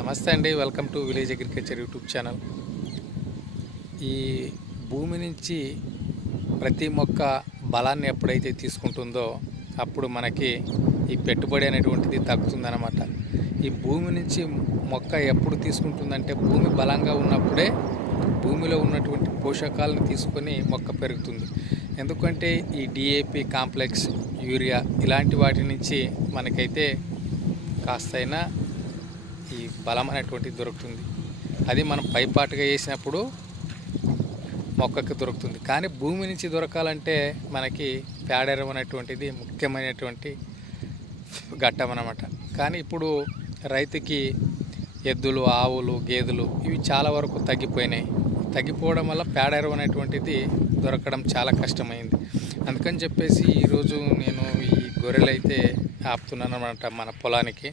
నమస్తే అండి, welcome to village agriculture YouTube channel. ఈ భూమి నుంచి ప్రతి మొక్క బలాన్ని ఎప్పుడైతే తీసుకుంటుందో అప్పుడు మనకి ఈ పెట్టుబడి అనేటువంటిది తగ్గుతుందన్నమాట. ఈ భూమి నుంచి మొక్క ఎప్పుడు తీసుకుంటుందంటే భూమి బలంగా ఉన్నప్పుడే భూమిలో ఉన్నటువంటి పోషకాలను తీసుకొని మొక్క పెరుగుతుంది. ఎందుకంటే ఈ డిఏపి కాంప్లెక్స్, యూరియా ఇలాంటి వాటి నుంచి మనకైతే కాస్తైనా ఈ బలం అనేటువంటిది దొరుకుతుంది. అది మనం పైపాటుగా వేసినప్పుడు మొక్కకి దొరుకుతుంది. కానీ భూమి నుంచి దొరకాలంటే మనకి పేడెరువు అనేటువంటిది ముఖ్యమైనటువంటి ఘట్టం అన్నమాట. కానీ ఇప్పుడు రైతుకి ఎద్దులు, ఆవులు, గేదెలు ఇవి చాలా వరకు తగ్గిపోవడం వల్ల పేడెరువు అనేటువంటిది దొరకడం చాలా కష్టమైంది. అందుకని చెప్పేసి ఈరోజు నేను ఈ గొర్రెలు అయితే ఆపుతున్నాను అన్నమాట మన పొలానికి.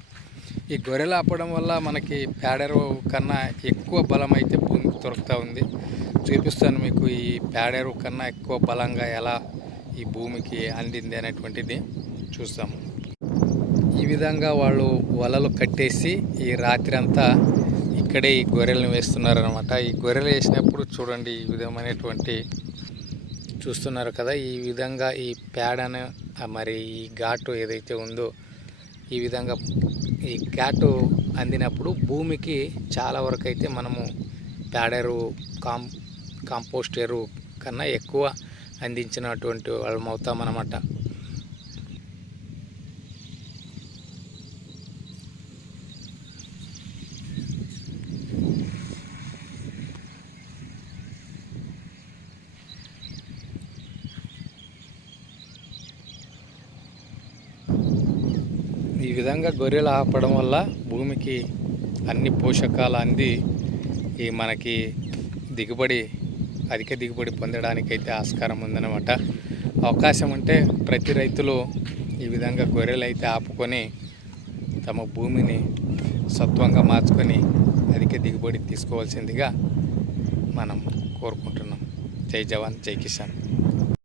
ఈ గొర్రెలు ఆపడం వల్ల మనకి పేడెరువు కన్నా ఎక్కువ బలం అయితే భూమికి దొరుకుతూ ఉంది. చూపిస్తాను మీకు ఈ పేడెరువు కన్నా ఎక్కువ బలంగా ఎలా ఈ భూమికి అందింది అనేటువంటిది చూస్తాము. ఈ విధంగా వాళ్ళు వలలు కట్టేసి ఈ రాత్రి అంతా ఇక్కడే ఈ గొర్రెలను వేస్తున్నారనమాట. ఈ గొర్రెలు వేసినప్పుడు చూడండి, ఈ విధమైనటువంటి చూస్తున్నారు కదా, ఈ విధంగా ఈ పేడను మరి ఈ ఘాటు ఏదైతే ఉందో ఈ విధంగా ఈ ఘాటు అందినప్పుడు భూమికి చాలా వరకు అయితే మనము పేడెరువు, కాంపోస్ట్ ఎరువు కన్నా ఎక్కువ అందించినటువంటి వాళ్ళం అవుతామన్నమాట. ఈ విధంగా గొర్రెలు ఆపడం వల్ల భూమికి అన్ని పోషకాలు అంది ఈ మనకి అధిక దిగుబడి పొందడానికైతే ఆస్కారం ఉందన్నమాట. అవకాశం ఉంటే ప్రతి రైతులు ఈ విధంగా గొర్రెలు అయితే ఆపుకొని తమ భూమిని సత్వంగా మార్చుకొని అధిక దిగుబడి తీసుకోవాల్సిందిగా మనం కోరుకుంటున్నాం. జై జవాన్, జై కిసాన్.